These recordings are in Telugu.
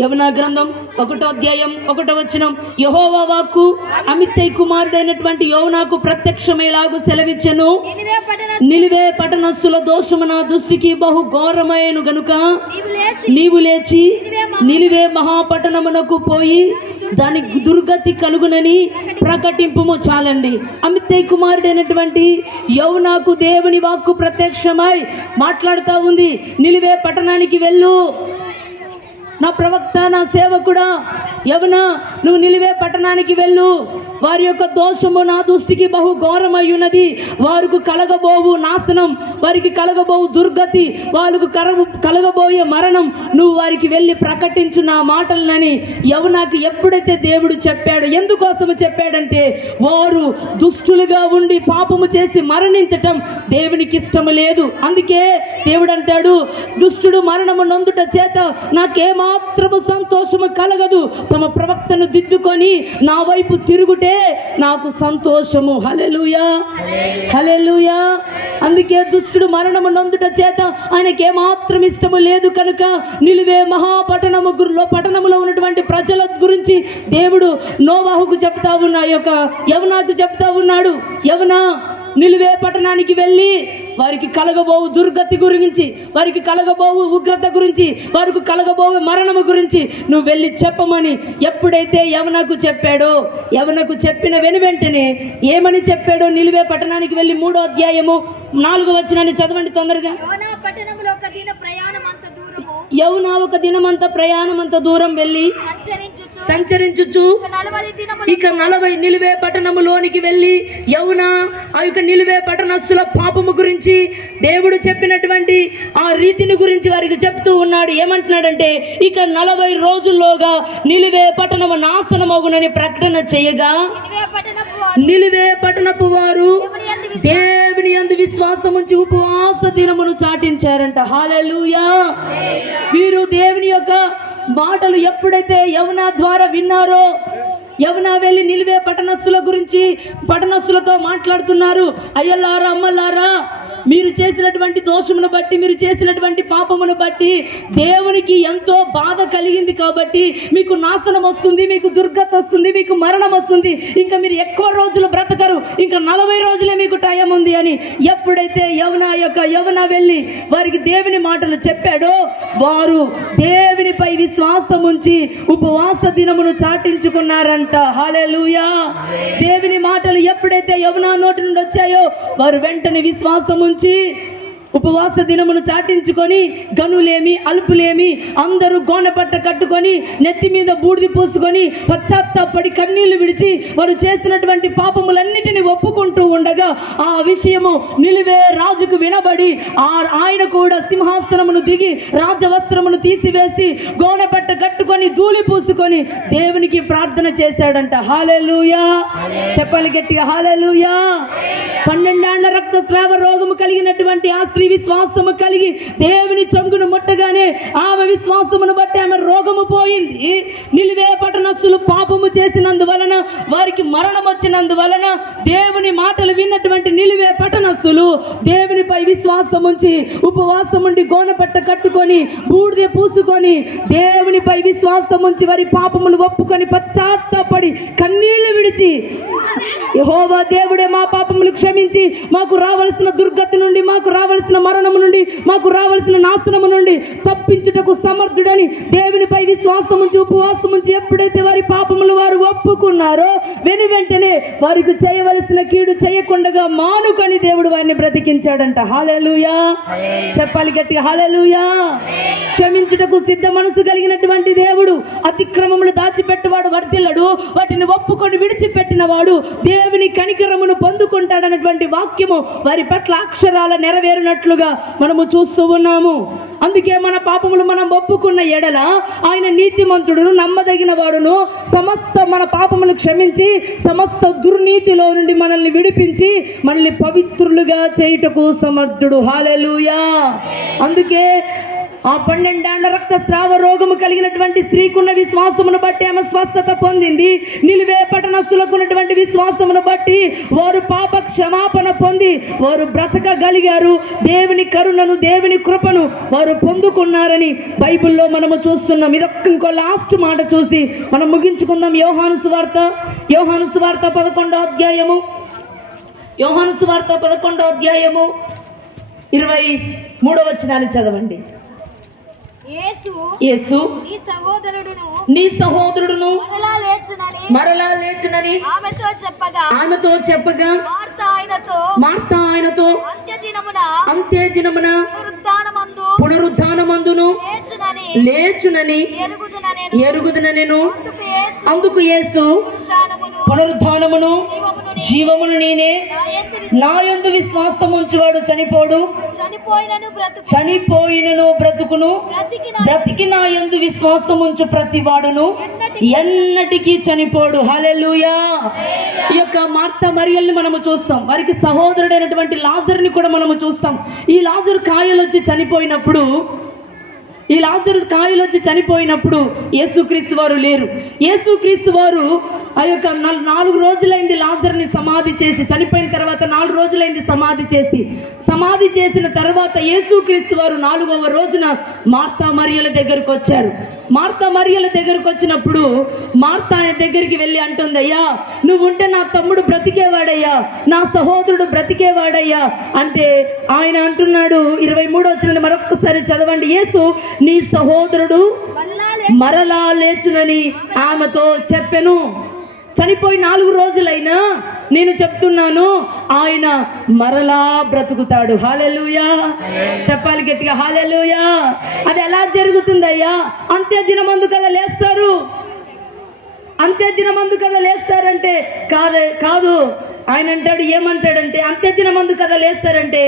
యవన గ్రంథం ఒకటో అధ్యాయం ఒకటో వచనం. యహోవా వాక్కు అమిత్తై కుమారుడైనటువంటి యోవనాకు ప్రత్యక్షమేలాగు సెలవిచ్చెను. నిలివే పట్టణస్థుల దోషము నా దృష్టికి బహు ఘోరమైన గనుక నీవు లేచి నిలివే మహాపట్టణమునకు పోయి దానికి దుర్గతి కలుగునని ప్రకటింపుము చాలండి. అమితయ్య కుమారుడైనటువంటి యౌనాకు దేవుని వాక్కు ప్రత్యక్షమై మాట్లాడుతూ ఉంది. నిలివే పట్టణానికి వెళ్ళు. నా ప్రవక్త నా సేవకుడా యవన నువ్వు నిలివే పట్టణానికి వెళ్ళు. వారి యొక్క దోషము నా దృష్టికి బహు ఘోరమయ్యున్నది. వారికి కలగబోవు నాశనం వారికి కలగబోవు దుర్గతి వారికి కరగు కలగబోయే మరణం. నువ్వు వారికి వెళ్ళి ప్రకటించు నా మాటలనని యవనాకి ఎప్పుడైతే దేవుడు చెప్పాడు ఎందుకోసము చెప్పాడంటే వారు దుష్టులుగా ఉండి పాపము చేసి మరణించటం దేవునికి ఇష్టము లేదు. అందుకే దేవుడు అంటాడు దుష్టుడు మరణము నొందుట చేత నాకేమాత్రము సంతోషము కలగదు. తమ ప్రవక్తను దిద్దుకొని నా వైపు తిరుగుటే నాకు సంతోషము. హలెలుయా హలెలుయా అందుకే దుష్టుడు మరణము నొందుట చేత ఆయనకి ఏమాత్రం ఇష్టము లేదు కనుక నిలువే మహాపట్టణము గురిలో పట్టణములో ఉన్నటువంటి ప్రజల గురించి దేవుడు నోవాహుకు చెప్తా ఉన్న యొక్క యవనాకు చెప్తా ఉన్నాడు. యవనా నిలువే పట్టణానికి వెళ్ళి వారికి కలగబోవు దుర్గతి గురించి వారికి కలగబోవు ఉగ్రత గురించి వారికి కలగబోవు మరణము గురించి నువ్వు వెళ్ళి చెప్పమని ఎప్పుడైతే యవనకు చెప్పాడో యవనకు చెప్పిన వెను వెంటనే ఏమని చెప్పాడో నిలువే పట్టణానికి వెళ్ళి మూడో అధ్యాయము నాలుగో వచ్చినాన్ని చదవండి తొందరగా. యవన ఒక దినమంత ప్రయాణం అంత దూరం వెళ్ళి సంచరించుచు. ఇక నలభై నిలువే పట్టణములోనికి వెళ్ళి యవున ఆ యొక్క నిలువే పట్టణస్తుల పాపము గురించి దేవుడు చెప్పినటువంటి ఆ రీతిని గురించి వారికి చెప్తూ ఉన్నాడు. ఏమంటున్నాడంటే ఇక నలభై రోజుల్లోగా నిలువే పట్టణము నాశనమగునని ప్రకటన చేయగా నిలువే పట్టణపు వారు దేవుని అందు విశ్వాసం? ఉంచి ఉపవాస దినమును చాటించారంట. హాలెలూయా వీరు దేవుని యొక్క మాటలు ఎప్పుడైతే యవన ద్వారా విన్నారో యవన వెళ్ళి నిలివే పట్టణస్తుల గురించి పట్టణస్తులతో మాట్లాడుతున్నారు. అయ్యల్లారా అమ్మల్లారా మీరు చేసినటువంటి దోషమును బట్టి మీరు చేసినటువంటి పాపమును బట్టి దేవునికి ఎంతో బాధ కలిగింది కాబట్టి మీకు నాశనం వస్తుంది మీకు దుర్గత వస్తుంది మీకు మరణం వస్తుంది. ఇంకా మీరు ఎక్కువ రోజులు బ్రతకరు ఇంకా నలభై రోజులే మీకు టైం ఉంది అని ఎప్పుడైతే యవన యొక్క యవన వెళ్ళి వారికి దేవుని మాటలు చెప్పాడో వారు దేవునిపై విశ్వాసం ఉంచి ఉపవాస దినమును చాటించుకున్నారంట. హాలెలూయా దేవుని మాటలు ఎప్పుడైతే యవన నోటి నుండి వచ్చాయో వారు వెంటనే విశ్వాసం ఉంచి ఉపవాస దినమును చాటించుకొని గనులేమి అల్పులేమి అందరూ గోనపట్ట కట్టుకొని నెత్తి మీద బూడిది పూసుకొని పశ్చాత్తాపడి కన్నీళ్ళు విడిచి వారు చేసినటువంటి పాపములన్నిటిని ఒప్పుకుంటూ ఉండగా ఆ విషయము నిలువే రాజుకు వినబడి ఆ ఆయన కూడా సింహాసనమును దిగి రాజవస్త్రమును తీసివేసి గోనపట్ట కట్టుకొని ధూళి పూసుకొని దేవునికి ప్రార్థన చేశాడంట. హాలెలుయా చెప్పాలి గట్టిగా హాలెలూయా పన్నెండేళ్ళ రక్తస్రావ రోగము కలిగినటువంటి ఆశ్రయ స్త్రీ విశ్వాసము కలిగి దేవుని చంగును ముట్టగానే ఆమె విశ్వాసమును బట్టి ఆమె రోగము పోయింది. నిలివే పట్టణస్తులు పాపము చేసినందువలన వారికి మరణం వచ్చినందువలన దేవుని మాటలు విన్నటువంటి నిలివే పట్టణస్తులు దేవునిపై విశ్వాసం ఉంచి ఉపవాసం ఉండి గోనపట్ట కట్టుకొని బూడిద పూసుకొని దేవునిపై విశ్వాసం ఉంచి వారి పాపములు ఒప్పుకొని పశ్చాత్తాపడి కన్నీళ్ళు విడిచి యహోవా దేవుడే మా పాపములు క్షమించి మాకు రావలసిన దుర్గతి నుండి మాకు రావలసిన మరణము నుండి మాకు రావలసిన నాశనము నుండి తప్పించుటకు సమర్థుడని దేవునిపై విశ్వాసం ఉంచి ఉపవాసం ఉంచి ఎప్పుడైతే వారి పాపములు వారు ఒప్పుకున్నారో వెను వెంటనే వారికి చేయవలసిన కీడు చేయకుండగా మానుకొని దేవుడు వారిని బ్రతికించాడంట. హాలెలూయా చెప్పాలి గట్టిగా హాలెలూయా క్షమించుటకు సిద్ధ మనసు కలిగినటువంటి దేవుడు అతిక్రమములు దాచిపెట్టువాడు వర్తిల్లడు వాటిని ఒప్పుకొని విడిచిపెట్టిన వాడు దేవుని కనికరమును పొందుకుంటాడన్నటువంటి వాక్యము వారి పట్ల అక్షరాల నెరవేరినట్లుగా మనము చూస్తూ ఉన్నాము. అందుకే మన పాపములు మనం ఒప్పుకున్న ఎడల ఆయన నీతిమంతుడును నమ్మదగిన వాడును సమస్త మన పాపములు క్షమించి సమస్త దుర్నీతిలో నుండి మనల్ని విడిపించి మనల్ని పవిత్రులుగా చేయుటకు సమర్థుడు. హాలెలూయా అందుకే ఆ పన్నెండేళ్ళ రక్తస్రావ రోగము కలిగినటువంటి స్త్రీకున్న విశ్వాసమును బట్టి ఆమె స్వస్థత పొందింది. నిలివే పట్టణస్తులకు ఉన్నటువంటి విశ్వాసమును బట్టి వారు పాప క్షమాపణ పొంది వారు బ్రతకగలిగారు. దేవుని కరుణను దేవుని కృపను వారు పొందుకున్నారని బైబిల్లో మనము చూస్తున్నాం. ఇదొక్క ఇంకో లాస్ట్ మాట చూసి మనం ముగించుకుందాం. యోహాను సువార్త యోహాను సువార్త పదకొండో అధ్యాయము. యోహాను సువార్త పదకొండో అధ్యాయము ఇరవై మూడో వచనాన్ని చదవండి. యేసు యేసు నీ సహోదరుడును నీ సహోదరుడును మరలా లేచునని మరలా లేచునని ఆమెతో చెప్పగా ఆమెతో చెప్పగా వార్త ఆయనతో మార్త ఆయనతో అంత్య దినమున అంత్య దినమున పునరుద్ధానమందు పునరుద్ధానమందును లేచునని లేచునని ఎరుగుదున నేను. ఎరుగుదున నేను అందుకు యేసు పునరుద్ధానమును జీవమును నేనే నా యందు విశ్వాసం ఉంచువాడు చనిపోడు. చనిపోయినను చనిపోయినను బ్రతుకును. బ్రతికి నా యందు విశ్వాసం ఉంచు ప్రతివాడును. ఎన్నటికీ చనిపోడు. హల్లెలూయా. ఈ యొక్క మార్త మరియల్ని మనము చూస్తాం. వారికి సహోదరుడైనటువంటి లాజర్ని కూడా మనము చూస్తాం. ఈ లాజరు కాయలు వచ్చి చనిపోయినప్పుడు ఈ లాజరు కాయలు వచ్చి చనిపోయినప్పుడు యేసుక్రీస్తు వారు లేరు. యేసుక్రీస్తు వారు ఆ యొక్క నల్- నాలుగు రోజులైంది లాజర్ని సమాధి చేసి చనిపోయిన తర్వాత నాలుగు రోజులైంది సమాధి చేసి. సమాధి చేసిన తర్వాత యేసుక్రీస్తు వారు నాలుగవ రోజున మార్తా మరియల దగ్గరకు వచ్చారు. మార్తా మరియల దగ్గరకు వచ్చినప్పుడు మార్తా ఆయన దగ్గరికి వెళ్ళి అంటుంది అయ్యా నువ్వు ఉంటే నా తమ్ముడు బ్రతికేవాడయ్యా నా సహోదరుడు బ్రతికేవాడయ్యా అంటే ఆయన అంటున్నాడు ఇరవై మూడు వచ్చిన మరొక్కసారి చదవండి. యేసు నీ సహోదరుడు మరలా లేచునని ఆమెతో చెప్పెను. చనిపోయి నాలుగు రోజులైనా నేను చెప్తున్నాను ఆయన మరలా బ్రతుకుతాడు. హాలెలుయా. చెప్పాలి గట్టిగా హాలెలుయా. అది ఎలా జరుగుతుందయ్యా? అంత్య దినమందు కదా లేస్తారు. అంత్య దినమందు కదా లేస్తారంటే కాదే కాదు. ఆయన అంటాడు ఏమంటాడంటే అంత్య దినమందు కదా లేస్తారంటే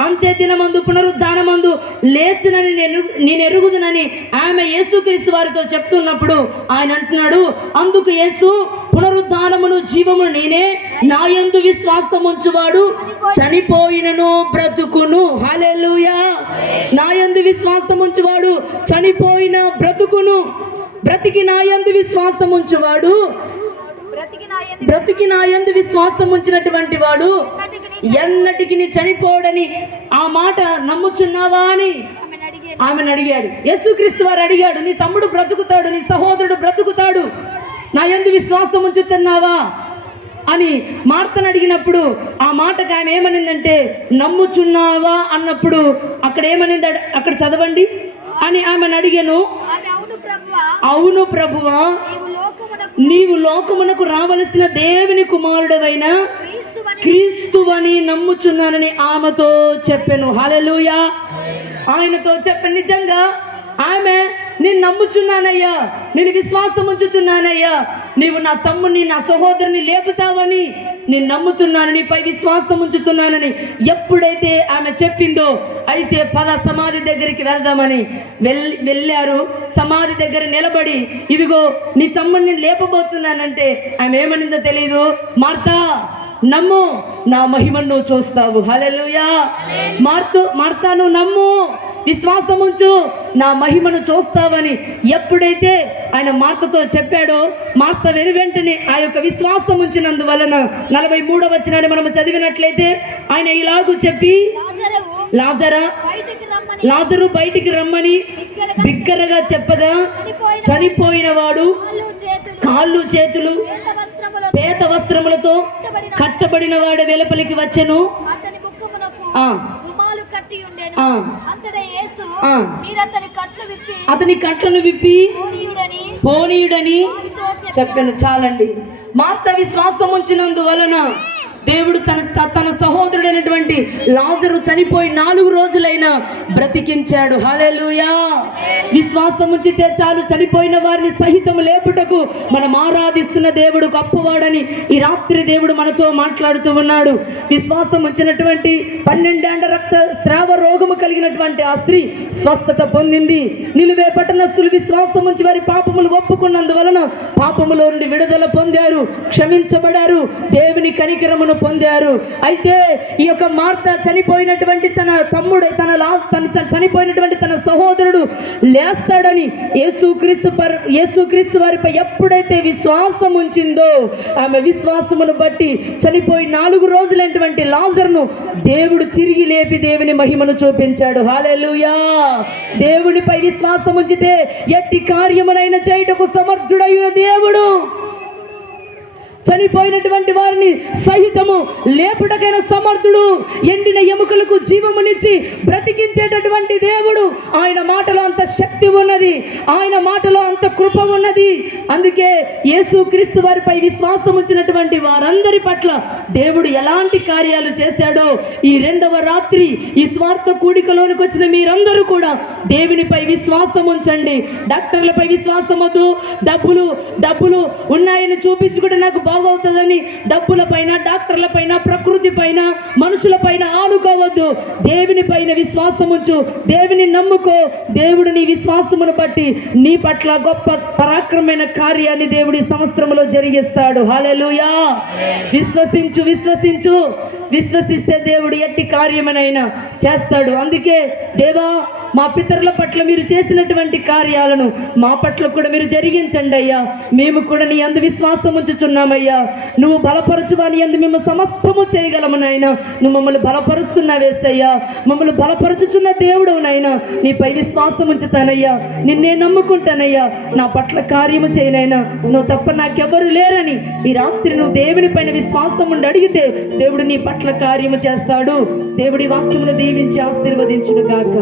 అంత్య దినమందు పునరుద్ధానమందు లేచునని నేను నేను ఎరుగుదునని ఆమె యేసుక్రీస్తు వారితో చెప్తున్నప్పుడు ఆయన అంటున్నాడు అందుకు యేసు పునరుద్ధానమును జీవము నేనే నా యందు విశ్వాసం ఉంచువాడు చనిపోయినను బ్రతుకును. హల్లెలూయా. నా యందు విశ్వాసం ఉంచువాడు చనిపోయిన బ్రతుకును. బ్రతికి నా యందు విశ్వాసం ఉంచువాడు బ్రతికి నా యందు విశ్వాసం ఉంచినటువంటి వాడు ఎన్నటికి చనిపోడని ఆ మాట నమ్ముచున్నావా అని ఆమెను అడిగాడు. యేసుక్రీస్తు వారు అడిగాడు నీ తమ్ముడు బ్రతుకుతాడు నీ సహోదరుడు బ్రతుకుతాడు నా యందు విశ్వాసం ఉంచుతున్నావా? అని మార్తను అడిగినప్పుడు ఆ మాటకు ఆమె ఏమనిందంటే నమ్ముచున్నావా? అన్నప్పుడు అక్కడ ఏమనింది అక్కడ చదవండి అని ఆమెను అడిగాను. అవును ప్రభువా నీవు లోకమునకు రావలసిన దేవుని కుమారుడవైన క్రీస్తువని క్రీస్తువని నమ్ముచున్నానని ఆమెతో చెప్పాను. హల్లెలూయా. ఆయనతో చెప్పాను. నిజంగా ఆమె నేను నమ్ముచున్నానయ్యా. నేను విశ్వాసం ఉంచుతున్నానయ్యా నీవు నా తమ్ముని నా సహోదరుని లేపుతావని నేను నమ్ముతున్నాను నీపై విశ్వాసం ఉంచుతున్నానని ఎప్పుడైతే ఆమె చెప్పిందో అయితే పద సమాధి దగ్గరికి వెళ్దామని వెళ్ళారు. సమాధి దగ్గర నిలబడి ఇదిగో నీ తమ్ముడిని లేపబోతున్నానంటే ఆమె ఏమనిందో తెలియదు మార్తా నమ్ము నా మహిమను చూస్తావు. హల్లెలూయా. మార్తు మార్తాను నమ్ము. విశ్వాసం ఉంచు నా మహిమను చూస్తావని ఎప్పుడైతే ఆయన మార్తతో చెప్పాడో మార్త వెను వెంటనే ఆ యొక్క విశ్వాసం ఉంచినందువలన నలభై మూడవ వచనాన్ని మనం చదివినట్లయితే ఆయన ఇలాగూ చెప్పి లాజరా బయటికి రమ్మని. లాజరు బయటికి రమ్మని బిగ్గరగా చెప్పగా చనిపోయిన వాడు కాళ్ళు చేతులు పేత వస్త్రములతో కట్టబడిన వాడు వెలుపలికి వచ్చెను. అతని కట్లను విప్పి పోనీయుడని చెప్పాను. చాలండి. మార్త విశ్వాసం ఉంచినందువలన దేవుడు తన త- తన సహోదరుడైనటువంటి లాజరు చనిపోయి నాలుగు రోజులైనా బ్రతికించాడు. హలెలుయా విశ్వాసం ఉంచితే చాలు చనిపోయిన వారిని సహితం లేపుటకు మనం ఆరాధిస్తున్న దేవుడు గొప్పవాడని ఈ రాత్రి దేవుడు మనతో మాట్లాడుతూ ఉన్నాడు. విశ్వాసం ఉంచినటువంటి పన్నెండేండ రక్త స్రావ రోగము కలిగినటువంటి ఆ స్త్రీ స్వస్థత పొందింది. నిలువే పట్టణస్తులు విశ్వాసం ఉంచి వారి పాపములు ఒప్పుకున్నందువలన పాపములో నుండి విడుదల పొందారు క్షమించబడారు. దేవుని కనికరమును కార్యమును పొందారు. అయితే ఈ యొక్క మార్త చనిపోయినటువంటి తన తమ్ముడు తన లా తన చనిపోయినటువంటి తన సహోదరుడు లేస్తాడని యేసుక్రీస్తు పర్ యేసుక్రీస్తు వారిపై ఎప్పుడైతే విశ్వాసం ఉంచిందో ఆమె విశ్వాసమును బట్టి చనిపోయి నాలుగు రోజులైనటువంటి లాజర్ను దేవుడు తిరిగి లేపి దేవుని మహిమను చూపించాడు. హాలెలుయా దేవునిపై విశ్వాసం ఉంచితే ఎట్టి కార్యమునైనా చేయటకు సమర్థుడైన దేవుడు. చనిపోయినటువంటి వారిని సహితము లేపుటకైన సమర్థుడు ఎండిన ఎముకలకు జీవమునిచ్చి బ్రతికించేటటువంటి దేవుడు. ఆయన మాటలో అంత శక్తి ఉన్నది ఆయన మాటలో అంత కృప ఉన్నది. అందుకే యేసు క్రీస్తు వారిపై విశ్వాసం ఉంచినటువంటి వారందరి పట్ల దేవుడు ఎలాంటి కార్యాలు చేశాడో ఈ రెండవ రాత్రి ఈ స్వార్థ కూడికలోనికి వచ్చిన మీరందరూ కూడా దేవునిపై విశ్వాసం ఉంచండి. డాక్టర్లపై విశ్వాసం వద్దు డబ్బులు డబ్బులు ఉన్నాయని చూపించుకుంటే నాకు బాగవుతుందని డబ్బుల పైన డాక్టర్ల పైన ప్రకృతి పైన మనుషుల పైన ఆనుకోవద్దు. దేవుని పైన విశ్వాసం ఉంచు. దేవుని నమ్ముకో. దేవుడు నీ విశ్వాసమును బట్టి నీ పట్ల గొప్ప పరాక్రమైన కార్యాన్ని దేవుడి సంవత్సరంలో జరిగిస్తాడు. హాలెలూయా విశ్వసించు విశ్వసించు. విశ్వసిస్తే దేవుడు ఎట్టి కార్యమనైనా చేస్తాడు. అందుకే దేవా మా పితరుల పట్ల మీరు చేసినటువంటి కార్యాలను మా పట్ల కూడా మీరు జరిగించండి అయ్యా. మేము కూడా నీ అందు విశ్వాసం ఉంచుచున్నామయ్యా. నువ్వు బలపరచువాని అందు మేము సమస్తము చేయగలము నాయనా. నువ్వు మమ్మల్ని బలపరుస్తున్నావేసయ్యా మమ్మల్ని బలపరుచుచున్న దేవుడు నాయన. నీపై విశ్వాసం ఉంచుతానయ్యా. నిన్నే నమ్ముకుంటానయ్యా. నా పట్ల కార్యము చేయనైనా నువ్వు తప్ప నాకెవరు లేరని ఈ రాత్రి నువ్వు దేవుని పైన విశ్వాసం ఉండి అడిగితే దేవుడు నీ పట్ల కార్యము చేస్తాడు. దేవుడి వాక్యమును దీవించి ఆశీర్వదించును గాక